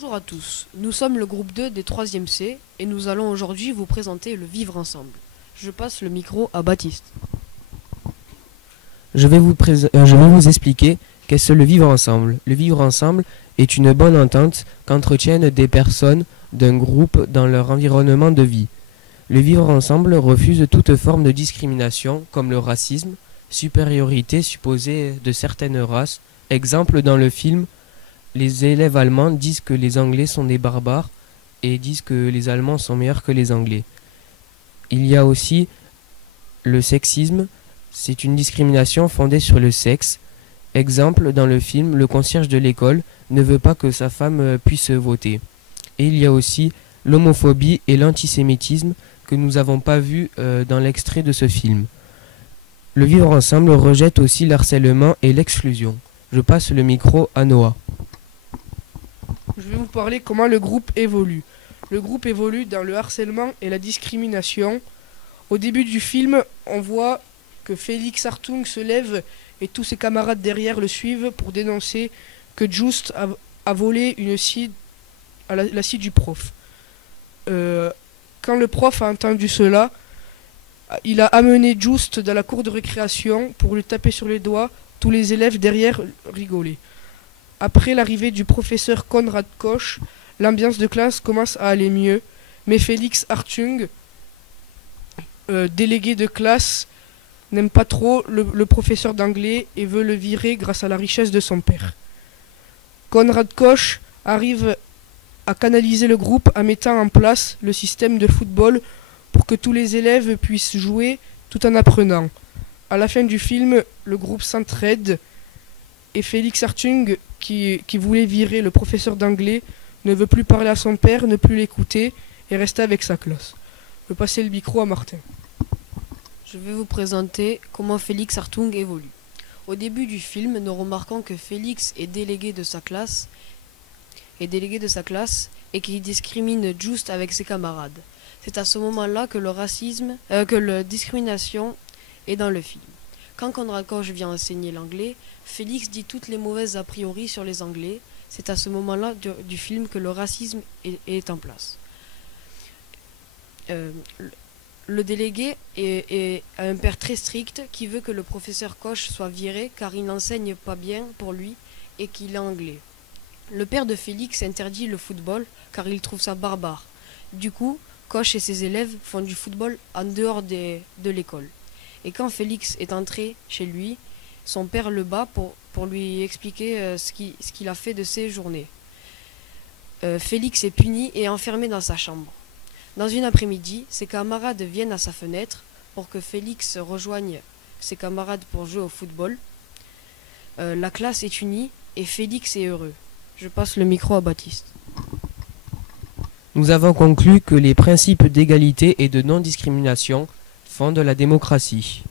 Bonjour à tous, nous sommes le groupe 2 des 3e C et nous allons aujourd'hui vous présenter le vivre ensemble. Je passe le micro à Baptiste. Je vais vous expliquer qu'est-ce que le vivre ensemble. Le vivre ensemble est une bonne entente qu'entretiennent des personnes d'un groupe dans leur environnement de vie. Le vivre ensemble refuse toute forme de discrimination comme le racisme, supériorité supposée de certaines races. Exemple dans le film, les élèves allemands disent que les Anglais sont des barbares et disent que les Allemands sont meilleurs que les Anglais. Il y a aussi le sexisme, c'est une discrimination fondée sur le sexe. Exemple dans le film, le concierge de l'école ne veut pas que sa femme puisse voter. Et il y a aussi l'homophobie et l'antisémitisme que nous n'avons pas vu dans l'extrait de ce film. Le vivre ensemble rejette aussi l'harcèlement et l'exclusion. Je passe le micro à Noah. Je vais vous parler comment le groupe évolue. Le groupe évolue dans le harcèlement et la discrimination. Au début du film, on voit que Félix Hartung se lève et tous ses camarades derrière le suivent pour dénoncer que Just a volé une scie à la scie du prof. Quand le prof a entendu cela, il a amené Just dans la cour de récréation pour lui taper sur les doigts. Tous les élèves derrière rigolaient. Après l'arrivée du professeur Konrad Koch, l'ambiance de classe commence à aller mieux, mais Félix Hartung, délégué de classe, n'aime pas trop le professeur d'anglais et veut le virer grâce à la richesse de son père. Konrad Koch arrive à canaliser le groupe en mettant en place le système de football pour que tous les élèves puissent jouer tout en apprenant. À la fin du film, le groupe s'entraide et Félix Hartung, qui voulait virer le professeur d'anglais, ne veut plus parler à son père, ne plus l'écouter et rester avec sa classe. Je vais passer le micro à Martin. Je vais vous présenter comment Félix Hartung évolue. Au début du film, nous remarquons que Félix est délégué de sa classe et qu'il discrimine Just avec ses camarades. C'est à ce moment-là que la discrimination est dans le film. Quand Konrad Koch vient enseigner l'anglais, Félix dit toutes les mauvaises a priori sur les Anglais. C'est à ce moment-là du film que le racisme est en place. Le délégué a un père très strict qui veut que le professeur Koch soit viré car il n'enseigne pas bien pour lui et qu'il est anglais. Le père de Félix interdit le football car il trouve ça barbare. Du coup, Koch et ses élèves font du football en dehors de l'école. Et quand Félix est entré chez lui, son père le bat pour lui expliquer ce qu'il a fait de ses journées. Félix est puni et enfermé dans sa chambre. Dans une après-midi, ses camarades viennent à sa fenêtre pour que Félix rejoigne ses camarades pour jouer au football. La classe est unie et Félix est heureux. Je passe le micro à Baptiste. Nous avons conclu que les principes d'égalité et de non-discrimination fondent la démocratie.